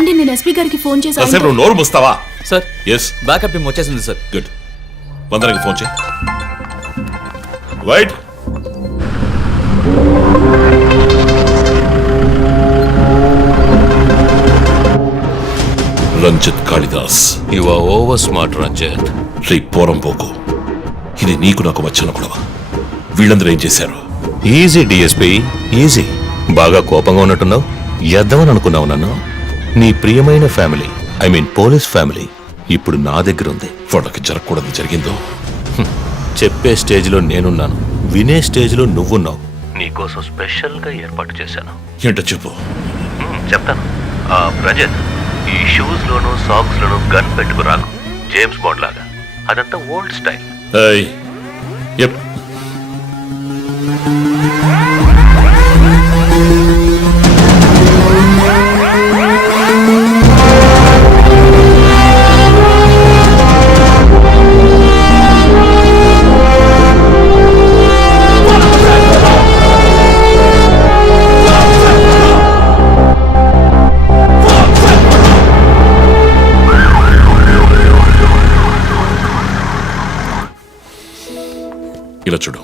ఏమండి నేను ఎస్పీ గారికి ఫోన్ చేశాను. నోరు ముస్తావా? సార్ ఎస్, బ్యాకప్ టీమ్ వచ్చేసింది సార్. గుడ్. వందనకి ఫోన్ చేయి. Wait, Ranjith Kalidas. You are over smart Ranjith. రే పోరంపోకు, ఇది నీకు నాకు వచ్చిన గొడవ. వీళ్ళందరూ ఏం చేశారు? Easy DSP, easy. బాగా కోపంగా ఉన్నట్టున్నావు. ఎద్దామని అనుకున్నావు నన్ను. నీ ప్రియమైన family, I mean police family ఇప్పుడు నా దగ్గర ఉంది. వాళ్ళకి జరగకూడదు జరిగిందో. చెప్పే స్టేజ్లో నేనున్నాను, వినే స్టేజ్లో నువ్వున్నావు. నీకోసం స్పెషల్గా ఏర్పాటు చేశాను. ఏంటో చెప్పు. చెప్తాను. రంజిత్, ఈ షూస్ లోను సాక్స్ లోను గన్ పెట్టుకు రాకు, జేమ్స్ బాండ్ లాగా. అదంతా ఓల్డ్ స్టైల్. ఏయ్, ఎప్. ఇలా చూడు,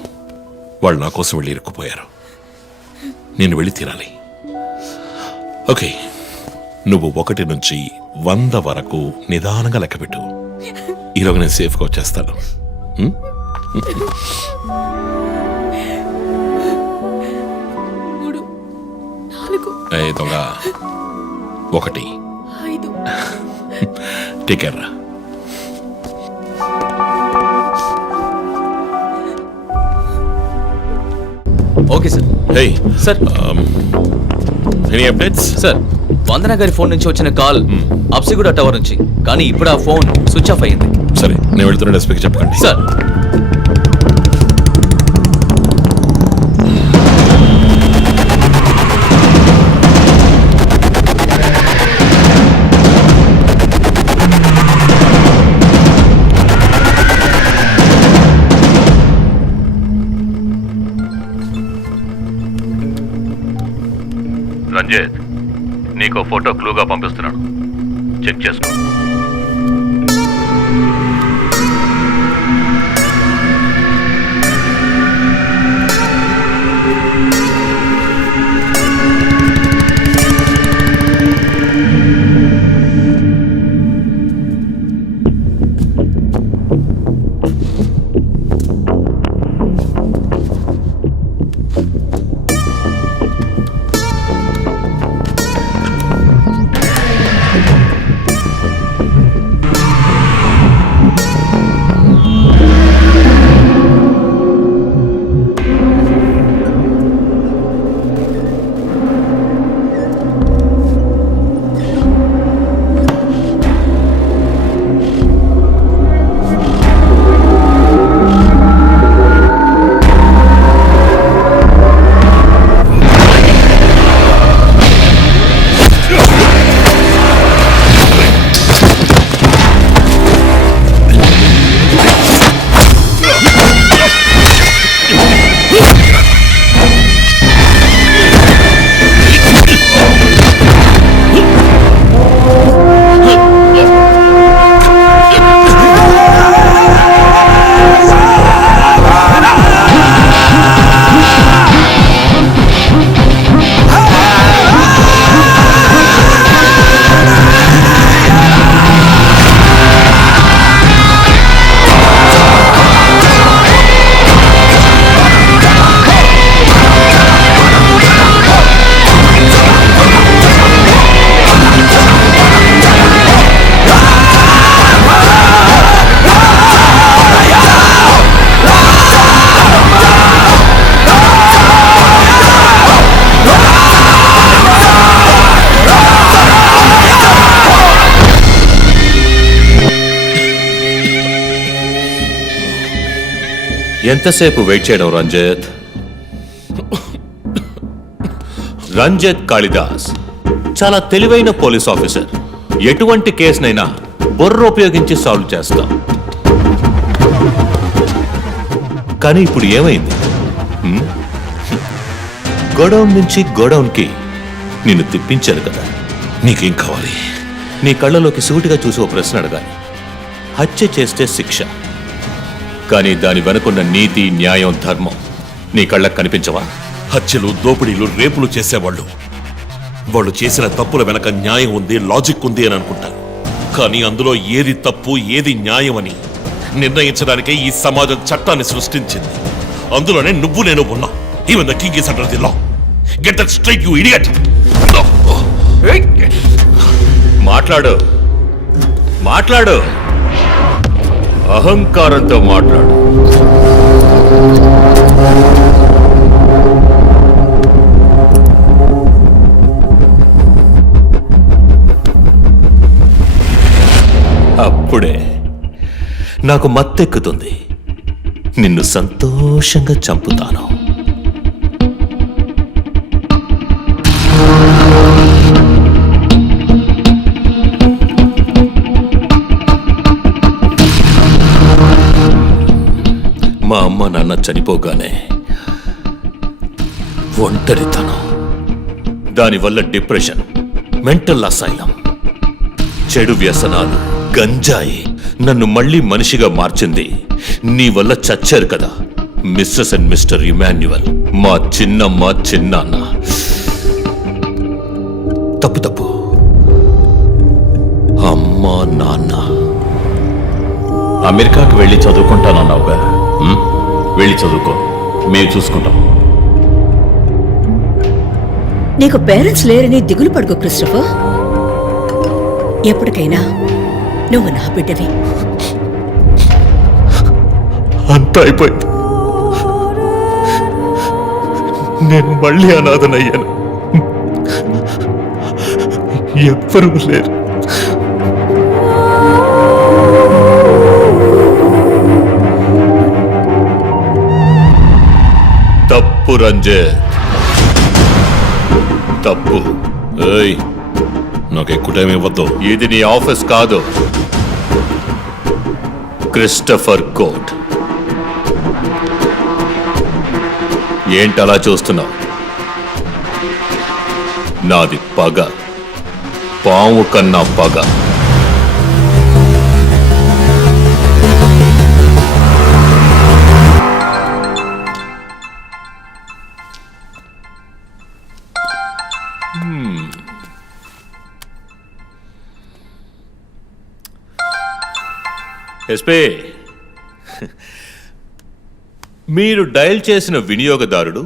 వాళ్ళు నా కోసం వెళ్ళి ఇరుక్కుపోయారు. నేను వెళ్ళి తీరాలి. ఓకే, నువ్వు 1 నుంచి 100 వరకు నిదానంగా లెక్కపెట్టు. ఈరోజు నేను సేఫ్గా వచ్చేస్తాను. దొంగ 1 5 టేక్ కేర్ రా. Okay sir. Hey sir, any updates? Sir Vandana గారి ఫోన్ నుంచి వచ్చిన కాల్ అప్సిగూడ టవర్ నుంచి, కానీ ఇప్పుడు ఆ ఫోన్ స్విచ్ ఆఫ్ అయ్యింది. సరే, నేను వెళ్తున్న ఎస్పీకి చెప్పండి. సార్. రంజిత్, నీకో ఫోటో క్లూగా పంపిస్తున్నాను, చెక్ చేసుకో. ఎంతసేపు వెయిట్ చేయడం రంజిత్? రంజిత్ కాళిదాస్ చాలా తెలివైన పోలీస్ ఆఫీసర్. ఎటువంటి కేసునైనా బుర్ర ఉపయోగించి సాల్వ్ చేస్తాం. కానీ ఇప్పుడు ఏమైంది? గోడౌన్ నుంచి గోడౌన్కి నిన్ను తిప్పించాను కదా. నీకేం కావాలి? నీ కళ్ళలోకి సూటిగా చూసి ఓ ప్రశ్న అడగాలి. హత్య చేస్తే శిక్ష, కానీ దాని వెనుకున్న నీతి, న్యాయం, ధర్మం నీ కళ్ళకు కనిపించవా? హత్యలు, దోపిడీలు, రేపులు చేసేవాళ్ళు వాళ్ళు చేసిన తప్పుల వెనక న్యాయం ఉంది, లాజిక్ ఉంది అని అనుకుంటారు. కానీ అందులో ఏది తప్పు, ఏది న్యాయం అని నిర్ణయించడానికే ఈ సమాజం చట్టాన్ని సృష్టించింది. అందులోనే నువ్వు నేను ఉన్నా. Even the king is under the law. Get that straight, you idiot. మాట్లాడు, మాట్లాడు, అహంకారంతో మాట్లాడు. అప్పుడే నాకు మత్తెక్కుతుంది. నిన్ను సంతోషంగా చంపుతాను. మా అమ్మ నాన్న చనిపోగానే ఒంటరితనం, దానివల్ల డిప్రెషన్, మెంటల్ అసైలం, చెడు వ్యసనాలు, గంజాయి నన్ను మళ్ళీ మనిషిగా మార్చింది. నీ వల్ల చచ్చారు కదా మిస్సెస్ అండ్ మిస్టర్ ఇమాన్యువల్, మా చిన్నమ్మ, చిన్నాన్న. తప్పు తప్పు, అమ్మా నాన్న. అమెరికాకు వెళ్ళి చదువుకుంటానన్నావుగా, వెళ్ళి చదువుకో, మేము చూసుకుంటాం. నీకు పేరెంట్స్ లేరని దిగులు పడుకో క్రిస్టఫర్. ఎప్పటికైనా నువ్వు నా బిడ్డవి. అంతా అయిపోయింది. నేను మళ్ళీ అనాథనయ్యాను. ఎవ్వరూ లేరు. తప్పు రంజిత్, తప్పు. ఏయ్, నాకు ఎక్కువ టైం ఇవ్వద్దు. ఇది నీ ఆఫీస్ కాదు, క్రిస్టఫర్ కోర్ట్. ఏంటలా చూస్తున్నావు? నాది పగ, పాము కన్నా పగ. ఎస్పీ, మీరు డయల్ చేసిన వినియోగదారుడు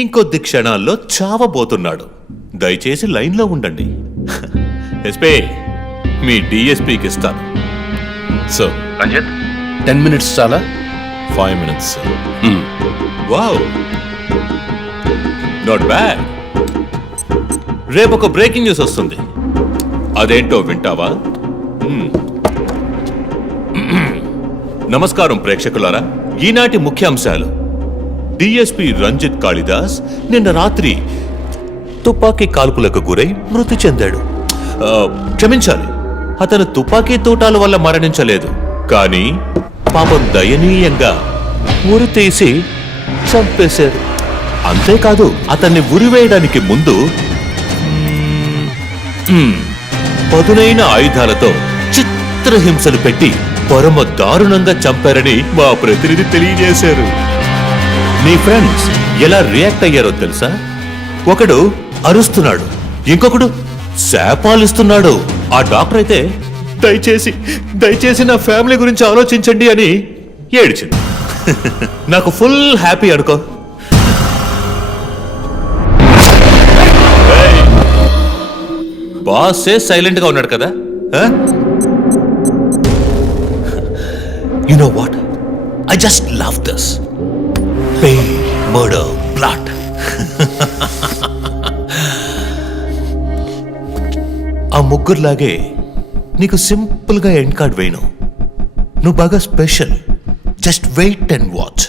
ఇంకొద్ది క్షణాల్లో చావబోతున్నాడు. దయచేసి లైన్లో ఉండండి. ఎస్పీ, మీ డిఎస్పీకి ఇస్తాను. సార్, రంజిత్, 10 minutes చాలా? 5 minutes, sir. Wow, not bad. రేపు ఒక బ్రేకింగ్ న్యూస్ వస్తుంది. అదేంటో వింటావా? నమస్కారం ప్రేక్షకులారా. ఈనాటి ముఖ్యాంశాలు: డిఎస్పీ రంజిత్ కాళిదాస్ నిన్న రాత్రి తుపాకీ కాల్పులకు గురై మృతి చెందాడు. క్షమించాలి, అతను తుపాకీ తూటాల వల్ల మరణించలేదు, కానీ పాపం దయనీయంగా ఉరి తీసి చంపేశారు. అంతేకాదు, అతన్ని ఉరివేయడానికి ముందు పదునైన ఆయుధాలతో చిత్రహింసలు పెట్టి పరమ దారుణంగా చంపారని మా ప్రతినిధి తెలియజేశారు. నీ ఫ్రెండ్స్ ఎలా రియాక్ట్ అయ్యారో తెలుసా? ఒకడు అరుస్తున్నాడు, ఇంకొకడు శాపాలిస్తున్నాడు. ఆ డాక్టర్ అయితే దయచేసి నా ఫ్యామిలీ గురించి ఆలోచించండి అని ఏడ్చింది. నాకు ఫుల్ హ్యాపీ అనుకో. బాసే సైలెంట్ గా ఉన్నాడు కదా. You know what? I just love this. Pain, murder, blood. ఆ ముగ్గురులాగే నీకు సింపుల్ గా ఎండ్ కార్డ్ వేయను. నువ్వు బాగా special. Just wait and watch.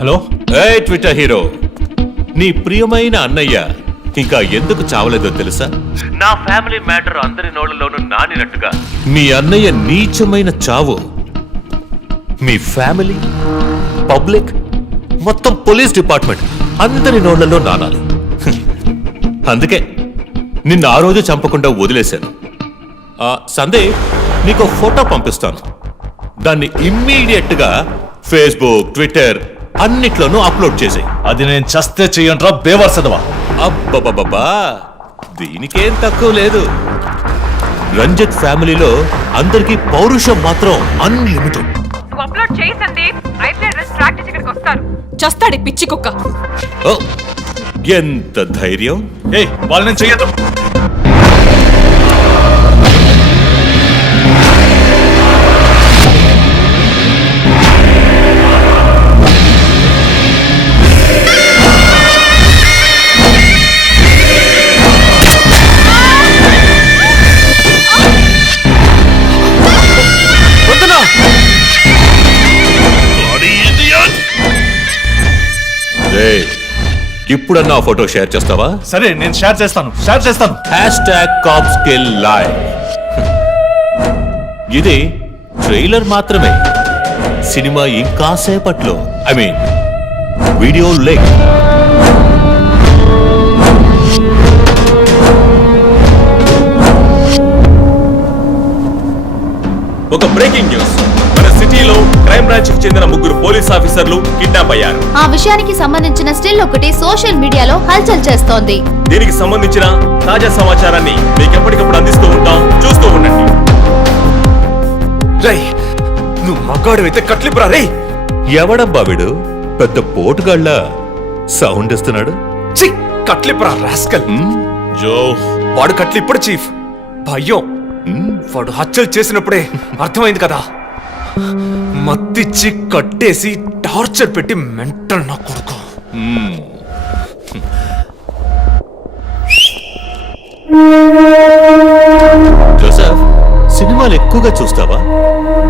Hello, ఏ ట్విట్టర్ హీరో, నీ ప్రియమైన అన్నయ్య ఇంకా ఎందుకు చావలేదో తెలుసా? నా ఫ్యామిలీ మ్యాటర్ అందరి నోళ్లలోనూ నానినట్టుగా మీ అన్నయ్య నీచమైన చావు మీ ఫ్యామిలీ, పబ్లిక్, మొత్తం పోలీస్ డిపార్ట్మెంట్ అందరి నోళ్లలో నానాలి. అందుకే నిన్న ఆ రోజు చంపకుండా వదిలేశాను. సందీప్, నీకు ఫోటో పంపిస్తాను. దాన్ని ఇమ్మీడియట్ గా ఫేస్బుక్, ట్విట్టర్ అన్నిట్లోనూ అప్లోడ్ చేసేయి. అది నేను చస్తే చెయ్యంట్రా బేవర్సదవా. అబ్బబ్బబ్బా, దీనికేం తక్కువ లేదు. రంజిత్ ఫ్యామిలీలో అందరికీ పౌరుషం మాత్రం అన్లిమిటెడ్. నువ్వు అప్లోడ్ చేయి సందీప్, అయితే అడ్రస్ ట్రాక్ చేసి ఇక్కడికి వస్తారు. చస్తాడి పిచ్చి కుక్క. ఓ, ఎంత ధైర్యం! ఏయ్, వాళ్ళని చెయ్యదు. ఇప్పుడన్నా ఆ ఫోటో షేర్ చేస్తావా? సరే, నేను షేర్ చేస్తాను. #CopsKillLive. ఇది ట్రైలర్ మాత్రమే. సినిమా ఇంకా సేపట్లో, ఐ మీన్ వీడియో లింక్. ఒక బ్రేకింగ్ న్యూస్. మన సిటీలో క్రైమ్ బ్రాంచ్ కి చెందిన 3 పోలీస్ ఆఫీసర్లు కిడ్నాప్ అయ్యారు. ఆ విషయానికి సంబంధించిన స్టిల్ ఒకటి సోషల్ మీడియాలో హల్చల్ చేస్తోంది. దీనికి సంబంధించిన తాజా సమాచారాన్ని మీకు ఎప్పటికప్పుడు అందిస్తూ ఉంటాం, చూస్తూ ఉండండి. నువ్వు మగాడివైతే కట్లిపురా రే. ఎవడబ్బా వీడు? పెద్ద పోటుగాళ్ళ సౌండ్ ఇస్తున్నాడు. కట్లిపురా రాస్కల్. జో, వాడు కట్లిప్పుడు చీఫ్. భయం. వాడు హత్యలు చేసినప్పుడే అర్థమైంది కదా. మత్తిచ్చి కట్టేసి టార్చర్ పెట్టి మెంటల్ నా కొడుకు. జోసెఫ్, సినిమాలు ఎక్కువగా చూస్తావా?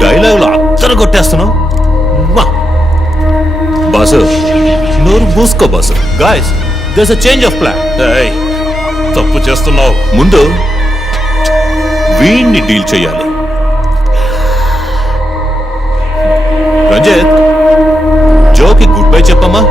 డైలాగులు అత్తరు కొట్టేస్తున్నావు. బాసు, నోరు మూసుకో boss. Guys, there's a change of plan. తప్పు చేస్తున్నావు. ముందు వీణ్ణి డీల్ చేయాలి. రంజిత్, జోకి గుడ్ బై చెప్పమ్మా.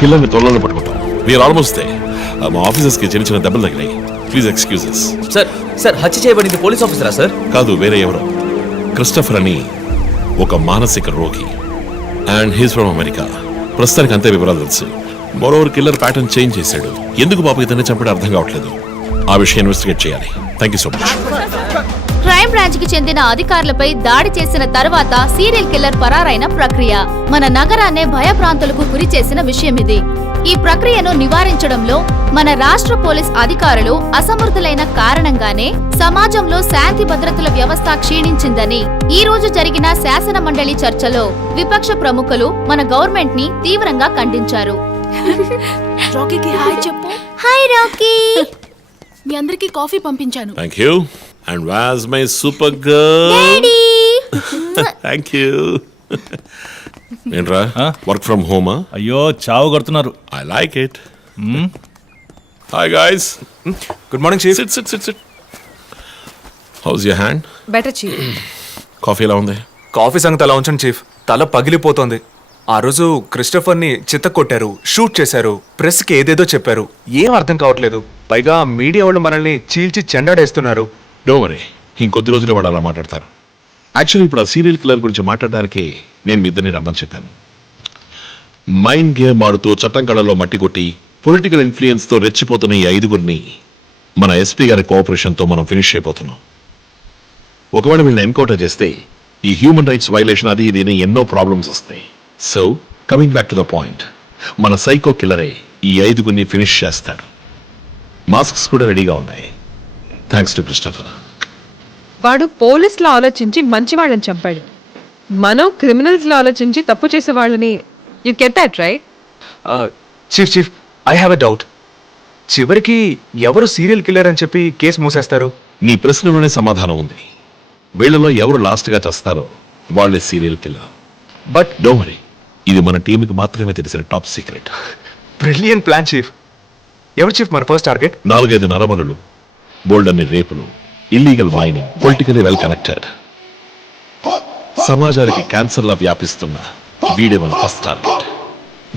కిల్లర్ని తొలలో పట్టుకుంటాం. వీఆర్ ఆల్మోస్ట్ మా ఆఫీసర్స్ కి చిన్న చిన్న దెబ్బలు తగిలాయి. Please excuses. సార్ హత్య చేయబడింది పోలీస్ ఆఫీసరా సార్? కాదు, వేరే ఎవరో. క్రిస్టఫర్ అని ఒక మానసిక రోగి, అండ్ హీస్ ఫ్రమ్ అమెరికా. ప్రస్తుతానికి అంతే వివరాలు తెలుసు. మరోవర్ కిల్లర్ ప్యాటర్న్ చేంజ్ చేశాడు. ఎందుకు పాప ఇతన్ని చంపడం అర్థం కావట్లేదు. ఆ విషయం ఇన్వెస్టిగేట్ చేయాలి. Thank you so much. Crime branch కి చెందిన అధికారులపై దాడి చేసిన తర్వాత సీరియల్ కిల్లర్ పరారైన ప్రక్రియ మన నగరాన్నే భయభ్రాంతులకు గురి చేసిన విషయం ఇది. ఈ ప్రక్రియను నివారించడంలో మన రాష్ట్ర పోలీస్ అధికారులు అసమర్థులైన కారణంగానే సమాజంలో శాంతి భద్రతల వ్యవస్థ క్షీణించిందని ఈ రోజు జరిగిన శాసన మండలి చర్చలో విపక్ష ప్రముఖులు మన గవర్నమెంట్ ని తీవ్రంగా ఖండించారు. రాకీకి హాయ్ చెప్పు. Hi Rocky. మీ అందరికి కాఫీ పంపించాను. Thank you. And was my super girl. Thank you. ఏంట్రా వర్క్ ఫ్రమ్ హోమా? అయ్యో చావు కొడుతున్నారు. I like it. Hi guys. Good morning chief. Sit sit sit sit. How's your hand? Better chief. Coffee ఎలా ఉంది? కాఫీ సంగతి అలా ఉంచండి చీఫ్. తల పగిలిపోతోంది. ఆ రోజు క్రిస్టఫర్ని చిత్త కొట్టారు, షూట్ చేశారు, ప్రెస్కి ఏదేదో చెప్పారు. ఏం అర్థం కావట్లేదు. పైగా మీడియా వాళ్ళు మనల్ని చీల్చి చెండాడేస్తున్నారు. డోంట్ వరీ, ఇంకొద్ది రోజులు వాడు అలా మాట్లాడతారు. యాక్చువల్లీ ఇప్పుడు ఆ సీరియల్ కిల్లర్ గురించి మాట్లాడడానికి నేను మీ ఇద్దరిని రమ్మని చెప్పాను. మైండ్ గేమ్ ఆడుతూ చట్టం కళలో మట్టి కొట్టి పొలిటికల్ ఇన్ఫ్లుయెన్స్తో రెచ్చిపోతున్న ఈ 5గురిని మన ఎస్పీ గారి కోఆపరేషన్తో మనం ఫినిష్ అయిపోతున్నాం. ఒకవేళ వీళ్ళని ఎన్కౌంటర్ చేస్తే ఈ హ్యూమన్ రైట్స్ వైలేషన్ అది ఇది ఎన్నో ప్రాబ్లమ్స్ వస్తాయి. So coming back to the point, మన సైకో కిల్లరే ఈ 5గురిని ఫినిష్ చేస్తాడు. మాస్క్స్ కూడా రెడీగా ఉన్నాయి. Thanks to Christopher. వాడు పోలీసులో ఆలోచించి మంచి వాళ్ళని చంపాడు. మనం క్రిమినల్స్ లో ఆలోచించి తప్పు చేసే వాళ్ళని. You get that right? Chief I have a doubt. చివరికి ఎవరు సీరియల్ కిల్లర్ అని చెప్పి కేసు మూసేస్తారు? నీ ప్రశ్నలోనే సమాధానం ఉంది. వీళ్ళలో ఎవరు లాస్ట్గా చేస్తారో వాళ్ళే serial killer. But don't worry, ఇది మన టీంకి మాత్రమే తెలిసిన top secret. Brilliant plan chief. ఎవరు చీఫ్ మన ఫస్ట్ టార్గెట్? 4-5 నరమనులు, బోల్డ్ అన్ని రేపులు, illegal mining, politically well connected, సమాజానికి క్యాన్సర్లా వ్యాపిస్తున్న వీడే మన ఫస్ట్ టార్గెట్.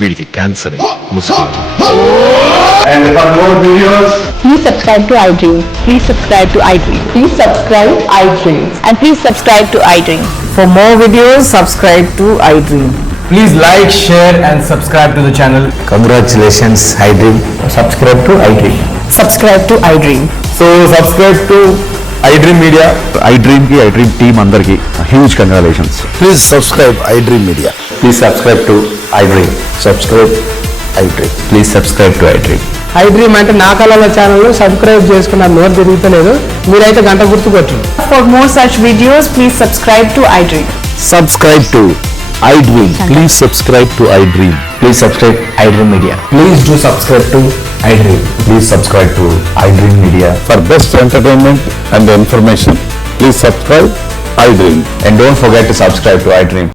వీడికి క్యాన్సర్ ముసుగు. Please subscribe to iDream. Please subscribe to iDream. Please subscribe iDream. And please subscribe to iDream. For more videos, subscribe to iDream. Please like, share and subscribe to the channel. Congratulations, iDream. Subscribe to iDream. Subscribe to iDream. So subscribe to iDream Media. iDream ki iDream team andarki huge congratulations. Please subscribe iDream Media. Please subscribe to iDream. Subscribe iDream. Please subscribe to iDream. iDream అంటే నా కళల channel subscribe చేసుకున్న note తిరుగుతలేదు. మీరైతే గంట గుర్తు కొట్టండి. For more such videos, please subscribe to iDream. Subscribe to iDream. Please subscribe to iDream. Please subscribe iDream Media. Please do subscribe to iDream. Please subscribe to iDream Media. For best entertainment and information, please subscribe iDream. And don't forget to subscribe to iDream.